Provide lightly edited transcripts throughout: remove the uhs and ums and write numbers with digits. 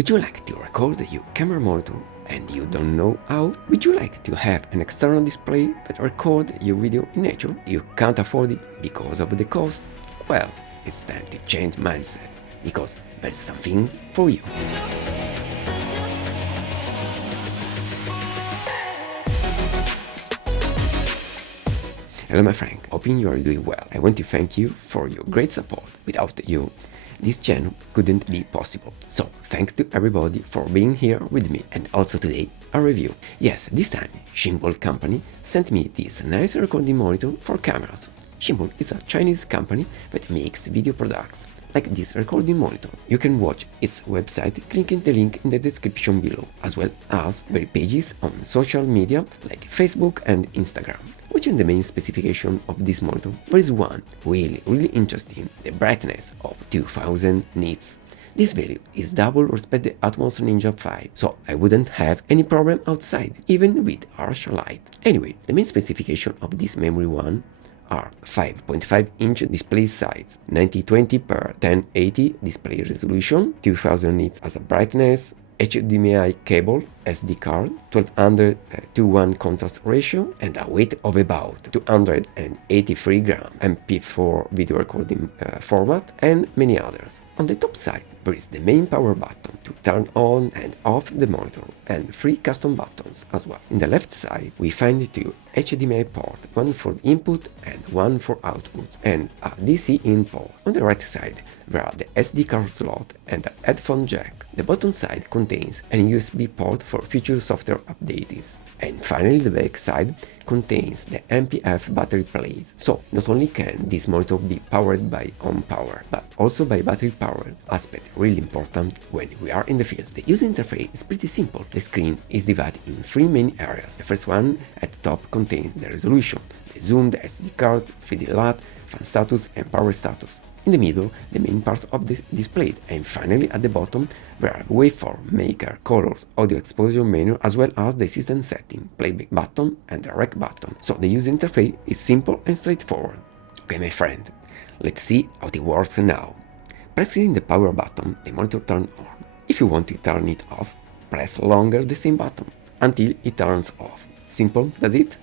Would you like to record your camera monitor and you don't know how? Would you like to have an external display that records your video in nature? You can't afford it because of the cost? Well, it's time to change mindset, because there's something for you. Hello my friend, hoping you are doing well. I want to thank you for your great support. Without you, this channel couldn't be possible. So, thanks to everybody for being here with me. And also today, a review. Yes, this time, Shimbol company sent me this nice recording monitor for cameras. Shimbol is a Chinese company that makes video products, like this recording monitor. You can watch its website clicking the link in the description below, as well as their pages on social media like Facebook and Instagram. Watching the main specification of this monitor, there is one really interesting, the brightness of 2000 nits. This value is double respect the Atmos Ninja 5, so I wouldn't have any problem outside, even with harsh light. Anyway, the main specification of this Memory I are 5.5-inch display size, 1920x1080 display resolution, 2000 nits as a brightness, HDMI cable, SD card, 1200 to 1 contrast ratio, and a weight of about 283 grams, MP4 video recording format, and many others. On the top side, there is the main power button to turn on and off the monitor, and 3 custom buttons as well. In the left side, we find 2 HDMI ports, one for input and one for output, and a DC in port. On the right side, there are the SD card slot and a headphone jack. The bottom side contains an USB port for future software updates. And finally, the back side contains the MPF battery plate. So, not only can this monitor be powered by own power, but also by battery power, aspect really important when we are in the field. The user interface is pretty simple. The screen is divided in 3 main areas. The first one at the top contains the resolution, the zoom, the SD card, 3D LUT, fan status and power status. In the middle, the main part of the display, and finally at the bottom, there are waveform, maker, colors, audio exposure menu, as well as the system setting, playback button and the rec button. So the user interface is simple and straightforward. Okay my friend, let's see how it works now. Pressing the power button, the monitor turns on. If you want to turn it off, press longer the same button until it turns off. Simple, does it?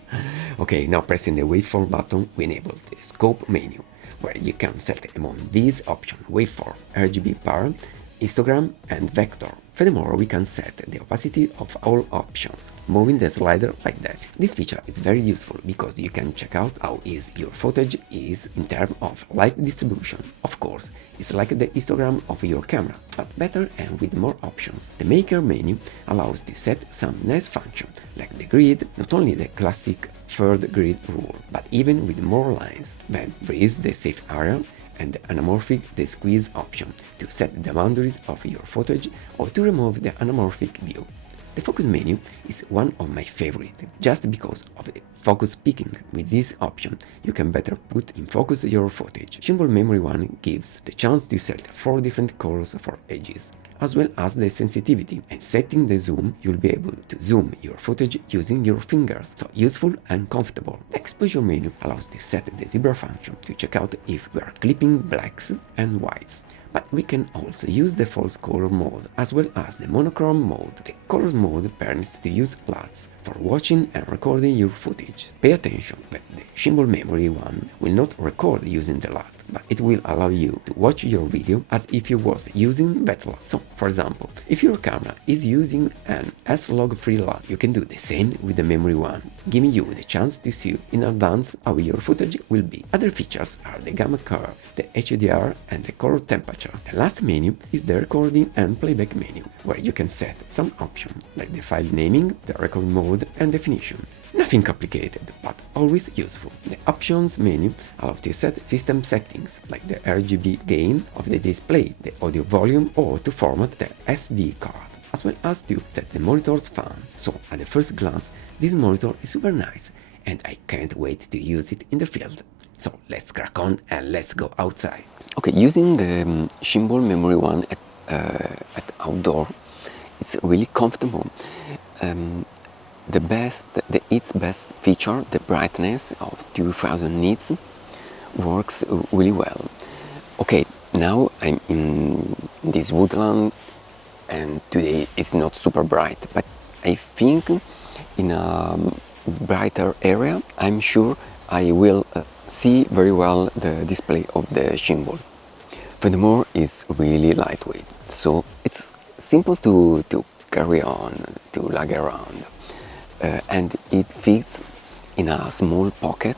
Okay, now pressing the waveform button, we enable the scope menu, where you can set among these options waveform, RGB power, histogram and vector. Furthermore, we can set the opacity of all options, moving the slider like that. This feature is very useful because you can check out how easy your footage is in terms of light distribution. Of course, it's like the histogram of your camera, but better and with more options. The maker menu allows to set some nice functions, like the grid, not only the classic third grid rule, but even with more lines. Then there is the safe area and the anamorphic the squeeze option to set the boundaries of your footage or to remove the anamorphic view. The focus menu is one of my favorites, just because of the focus picking. With this option, you can better put in focus your footage. Shimbol Memory I gives the chance to set 4 different colors for edges, as well as the sensitivity, and setting the zoom, you'll be able to zoom your footage using your fingers, so useful and comfortable. The exposure menu allows to set the zebra function to check out if we are clipping blacks and whites. But we can also use the false color mode as well as the monochrome mode. The color mode permits to use LUTs for watching and recording your footage. Pay attention that the Shimbol Memory I will not record using the LUT, but it will allow you to watch your video as if you was using that LUT. So, for example, if your camera is using an S-Log3 LUT, you can do the same with the Memory I, giving you the chance to see in advance how your footage will be. Other features are the gamma curve, the HDR and the color temperature. The last menu is the recording and playback menu, where you can set some options like the file naming, the record mode and definition. Nothing complicated, but always useful. The options menu allows to set system settings like the RGB gain of the display, the audio volume, or to format the SD card, as well as to set the monitor's fans. So at the first glance, this monitor is super nice and I can't wait to use it in the field. So let's crack on and let's go outside. Okay, using the Shimbol Memory I at outdoor, it's really comfortable. Its best feature, the brightness of 2000 nits, works really well. Okay, now I'm in this woodland and today it's not super bright, but I think in a brighter area I'm sure I will see very well the display of the Shimbol. Furthermore, it's really lightweight, so it's simple to carry on, to lug around, and it fits in a small pocket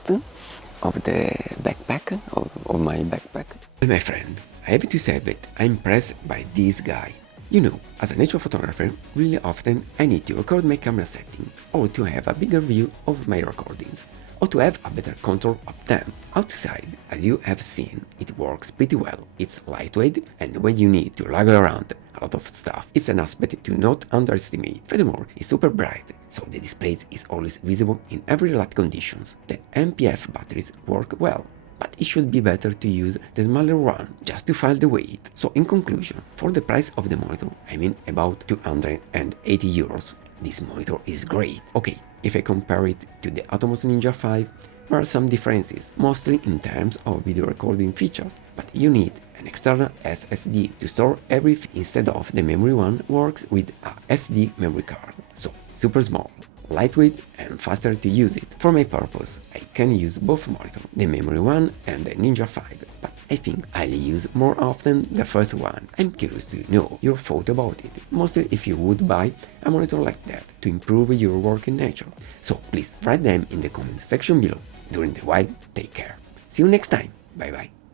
of the backpack, of my backpack. Well, my friend, I have to say that I'm impressed by this guy. You know, as a nature photographer, really often I need to record my camera setting, or to have a bigger view of my recordings, or to have a better control of them. Outside, as you have seen, it works pretty well. It's lightweight, and when you need to lug around a lot of stuff, it's an aspect to not underestimate. Furthermore, it's super bright, so the display is always visible in every light conditions. The NPF batteries work well, but it should be better to use the smaller one, just to file the weight. So in conclusion, for the price of the monitor, I mean about 280 euros, this monitor is great. Okay, if I compare it to the Atomos Ninja 5, there are some differences, mostly in terms of video recording features, but you need an external SSD to store everything instead of the memory one works with a SD memory card. So super small, lightweight and faster to use it. For my purpose, I can use both monitors, the memory one and the Ninja 5, but I think I'll use more often the first one. I'm curious to know your thought about it, mostly if you would buy a monitor like that to improve your work in nature. So please write them in the comment section below. During the while, take care. See you next time. Bye bye.